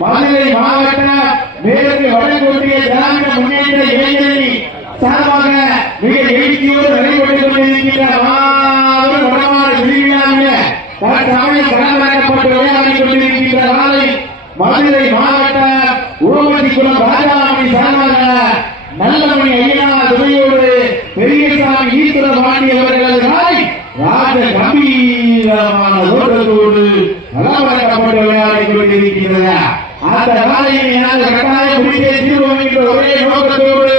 மதுரை மாவட்ட மேற்கு வடகோட்டிய திராவிட முன்னேற்ற இளைஞரணி சார்பாக மிக எழுச்சியோடு நடைபெற்றுக் கொண்டிருக்கின்ற வடமாடு திருவிழாவில் தற்சமயம் களமிறக்கப்பட்டு விளையாடிக் கொண்டிருக்கின்ற நாளை மதுரை மாவட்ட ஓமதிக்குளம் ராஜாமணி சார்பாக நல்லமணி ஐயனார் துணையோடு பெரியசாமி ஈஸ்வர பாண்டி அவர்களது நாய் ராஜ கம்பீரமான தோட்டத்தோடு களமிறக்கப்பட்டு விளையாடிக் கொண்டிருக்கின்றன. அந்த நாளையை நாங்கள் கட்டாயம் முடித்தே தீர்வோம் என்ற ஒரே நோக்கத்தோடு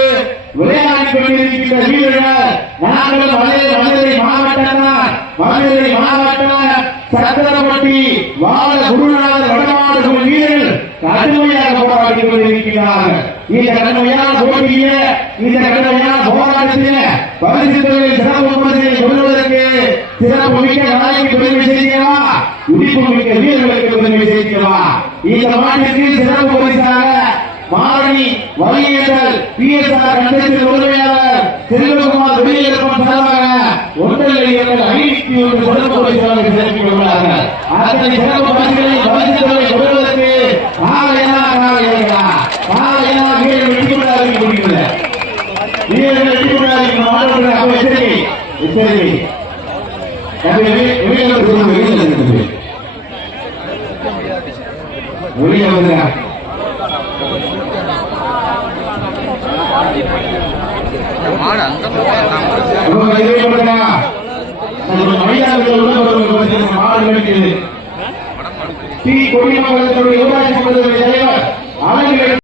விளையாடிக் கொண்டிருக்கின்ற வீரர்கள் நாங்கள் மதுரை மாவட்ட சத்திரப்பட்டி வாழ குருநாதர் வடமாடு வீரர்கள் கடுமையாக போராடிக் கொண்டிருக்கிறார்கள். இந்த கடுமையான போட்டியில இந்த கடுமையான போராட்டத்தில பரிசுகளை சிறப்பு பரிசுகளை கொள்வதற்கு சிறப்பு மிக்க நாளைக்கு பெருமை செய்யவா, உயிர்ப்பு மிக்க வீரர்களுக்கு பெருமை செய்யவா. இந்த மாநிலத்திற்கு சிறப்பு பரிசாக மாரணி வலியேற்றல் பிஎஸ்ஆர் கண்டத்தில் உரிமையாளர் செல்வகுமார் வெளியேற்றம் சார்பாக 1,51 சிறப்பு பரிசுகளை சேர்க்கிறார்கள். அத்தனை சிறப்பு பரிசுகளை கொள்வதற்கு ஊராட்சி மன்ற தலைவர்